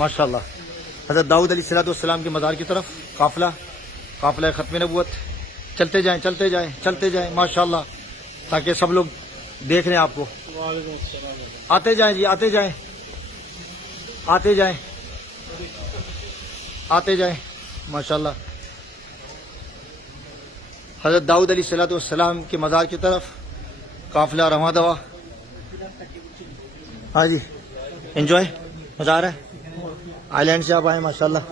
माशाल्लाह। हज़रत दाऊद अलैहिस्सलाम के मज़ार की तरफ काफ़िला ख़त्म नबूवत। चलते जाएं माशाल्लाह, ताकि सब लोग देख लें आपको। आते जाएं जी, आते जाएं माशाल्लाह। हज़रत दाऊद अलैहिस्सलाम के मज़ार की तरफ काफ़िला रवां दवा। हाँ जी, एंजॉय, मज़ा आ रहा है। आइलैंड से आप आए माशाल्लाह।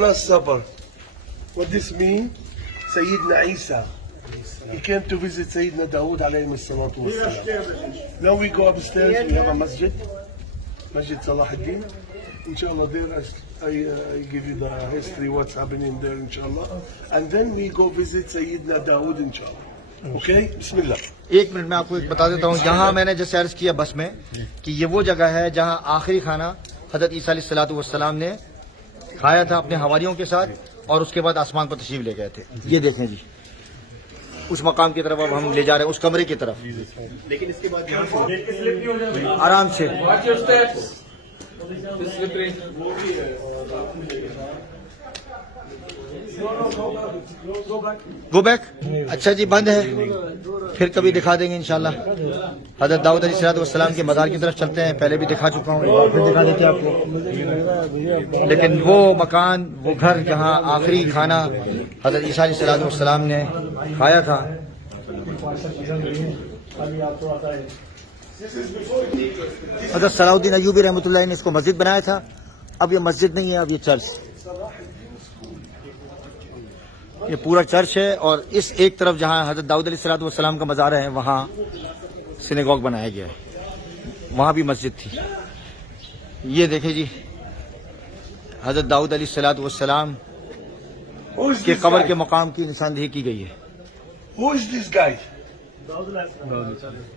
Last Supper. What this mean? Sayyidina Isa. He came to visit Sayyidina Dawood alayhi salatu wassalam. Now we go upstairs, we have a masjid. Masjid Salah ad-Din. Inshallah there I give you the history, what's happening there inshallah. And then we go visit Sayyidina Dawood inshallah. Okay? Bismillah. एक minute में आपको एक बता देता हूँ। यहाँ मैंने जैसे अर्ज किया बस में कि ये वो जगह है जहाँ आखिरी खाना हज़रत ईसा अलैहिस्सलाम ने खाया था अपने हवारियों के साथ, और उसके बाद आसमान पर तशरीफ ले गए थे। ये देखें जी, उस मकाम की तरफ अब हम ले जा रहे हैं, उस कमरे की तरफ। लेकिन इसके बाद आराम से गो बैक। अच्छा जी, बंद है, फिर कभी दिखा देंगे इंशाल्लाह। हज़रत दाऊद अलैहिस्सलाम के मज़ार की तरफ चलते हैं। पहले भी दिखा चुका हूँ, फिर दिखा देते हैं आपको। लेकिन वो मकान, वो घर जहाँ आखिरी खाना हज़रत ईसा अलैहिस्सलाम ने खाया था। हज़रत सलाउद्दीन अय्यूबी रहमतुल्लाह ने इसको मस्जिद बनाया था। अब ये मस्जिद नहीं है, अब ये चर्च, ये पूरा चर्च है। और इस एक तरफ जहां हज़रत दाऊद अलैहिस्सलाम का मज़ार है, वहां सिनेगॉग बनाया गया है, वहां भी मस्जिद थी। ये देखें जी, हज़रत दाऊद अलैहिस्सलाम के कब्र के मकाम की निशानदेही की गई है। Who is this guy?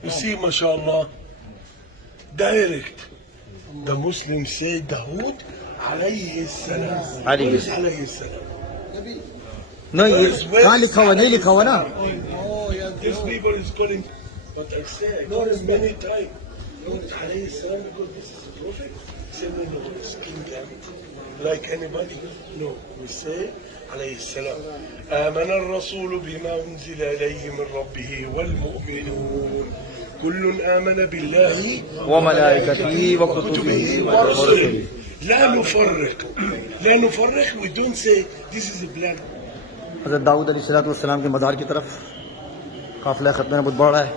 You see, mashallah, direct. The Muslims say Dawood alayhi salam. Alayhi salam. नहीं, ये कहाँ लिखा हुआ? नहीं लिखा हुआ ना। Oh, yeah, these people is calling. But I say, I got it many times. Dawood alayhi salam, because this is a prophet. Say, no, it's King David. Like anybody? No, we say عليه السلام آمن الرسول بما أنزل إليه من ربه والمؤمنون كل آمن بالله وملائكته وكتبه ورسله لا نفرق we don't say this is a black. हज़रत दाऊद अलैहिस्सलाम के मज़ार की तरफ काफ़िला ख़त्म नबूवत बढ़ रहा है।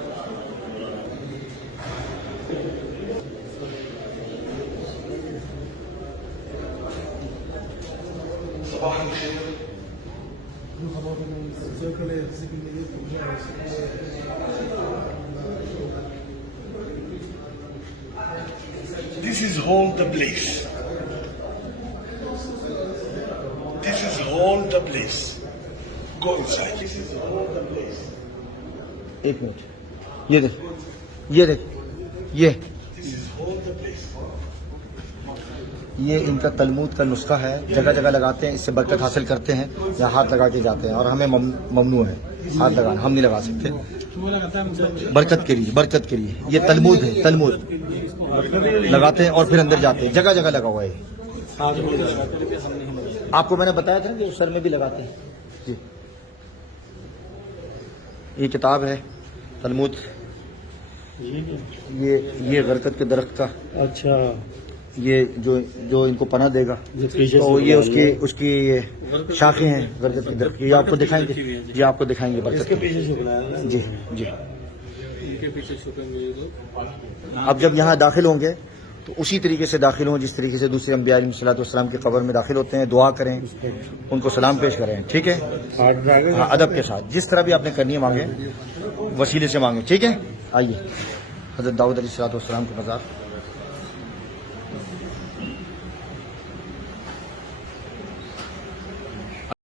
This is hold the place. This is hold the place. Go inside. This is hold the place. एक मिनट, ये देख, ये This is hold the place. ये इनका तलमूद का नुस्खा है। जगह जगह लगाते हैं, इससे बरकत हासिल करते हैं, या हाथ लगा के जाते हैं। और हमें ममनू है हाथ लगाना, हम नहीं लगा सकते। बरकत के लिए ये तलमूद है, तलमूद लगाते हैं और फिर अंदर जाते हैं। जगह जगह लगा हुआ है। आपको मैंने बताया था ना कि उस सर में भी लगाते हैं जी। ये किताब है तलमूद, ये बरकत के दरख्त का। अच्छा, ये जो इनको पनाह देगा, तो ये उसकी शाखें हैं बरकत की दरख्त की। आपको दिखाएंगे जी, आपको दिखाएंगे बरकत की। जी जी, इनके पीछे छुपेंगे। अब जब यहाँ दाखिल होंगे तो उसी तरीके से दाखिल हों जिस तरीके से दूसरे अंबिया अलैहिस्सलाम की कब्र में दाखिल होते हैं। दुआ करें, उनको सलाम पेश करें, ठीक है, हाँ, अदब के साथ, जिस तरह भी आपने करनी है मांगे, वसीले से मांगे, ठीक है। आइए, हज़रत दाऊद अलैहिस्सलाम के मज़ार।